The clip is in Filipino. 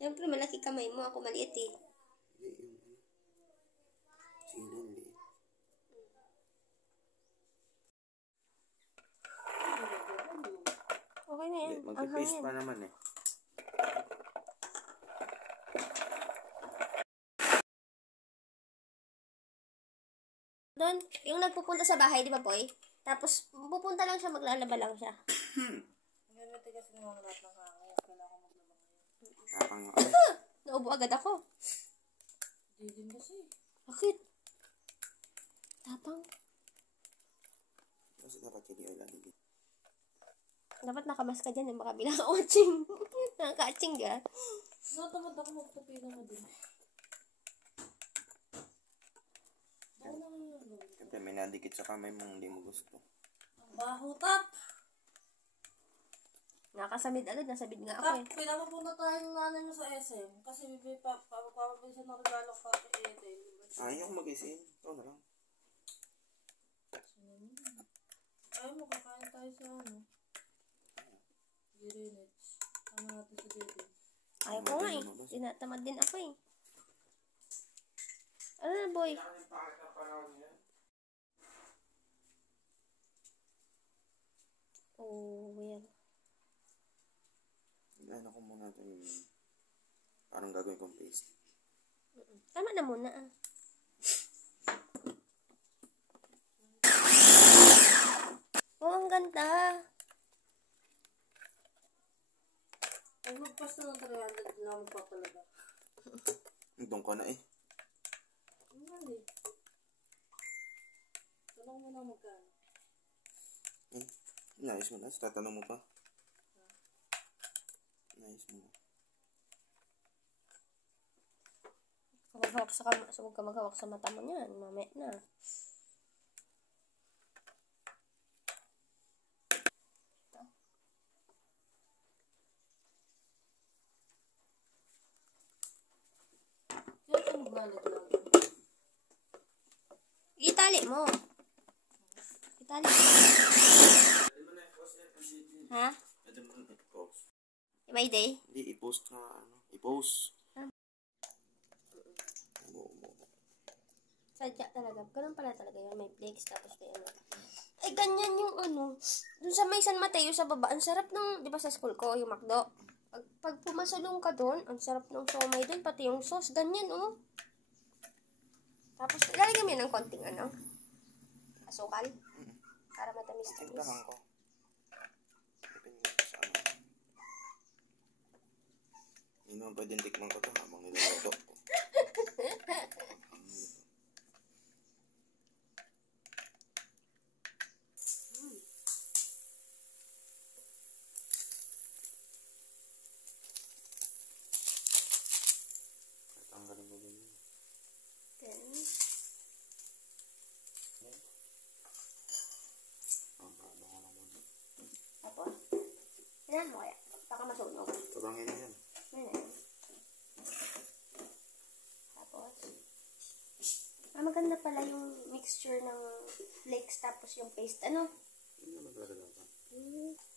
Siyempre, malaki kamay mo. Ako maliit eh. Okay na yan. Mag-paste pa naman eh. Doon, yung nagpupunta sa bahay, di ba, Poy? Tapos, pupunta lang siya, maglalaba lang siya. Ganito kasi naman lahat ng hangin. Kailangan maglaba ngayon. Tapang nga. Naubo agad ako. Di din kasi. Bakit? Tapang. Kasi dapat hindi ay lagi. Dapat nakamas ka dyan, baka bilang ka-watching. Nakaka-watching ka. Natamad ako magtupi na mo din. Siyempre may nadikit sa kamay mo hindi mo gusto. Ang baho, Tap! Nakasabid agad, nasabid nga ako Tap, eh. pinapapunta tayo ng nanay mo sa SM. Kasi papapabili siya ng regalo ka kay Ethel. Ayaw ko mag-isin. Ito na lang. Ayaw mo, kakain tayo sa ano. Girinage. Ano natin sa Dede. Ayaw ko nga eh. Tinatamad din ako eh. Ano na, boy? Oh, yan. Ano ko muna ito yung parang gagawin kong paste. Tama na muna ah. Oh, ang ganda. Pag magpas na ng 300 lang pa talaga. Doon ko na eh. Ano eh. Tanong mo na magkano. Nais mo na? Tatanong mo pa? Nais mo na. Huwag ka maghawak sa mata mo niyan. Mamaya na. Kaya ka maglalaglag. Itali mo. Itali mo. Ha? Pwede mo na i-post. May day? Hindi, i-post na ano. I-post. Sadya talaga. Ganun pala talaga yun. May flakes tapos may ano. Ay, ganyan yung ano. Dun sa may San Mateo sa baba. Ang sarap ng, di ba sa school ko, yung McDo. Pag pumasalong ka dun, ang sarap ng siomay dun. Pati yung sauce. Ganyan, oh. Tapos, lalagyan mo yun ng konting ano. Asukal. Para matamis-tamis. Tintahan ko. Depende sa ano. Hindi naman pwedeng tikman ko ito habang niluluto ko. Tanggalin mo din yun. Then, tapos, inan mo kaya. Baka masunog. Tabangin na yan. Ayan. Tapos, maganda pala yung mixture ng flakes tapos yung paste. Ano? Hindi naman talaga dapat.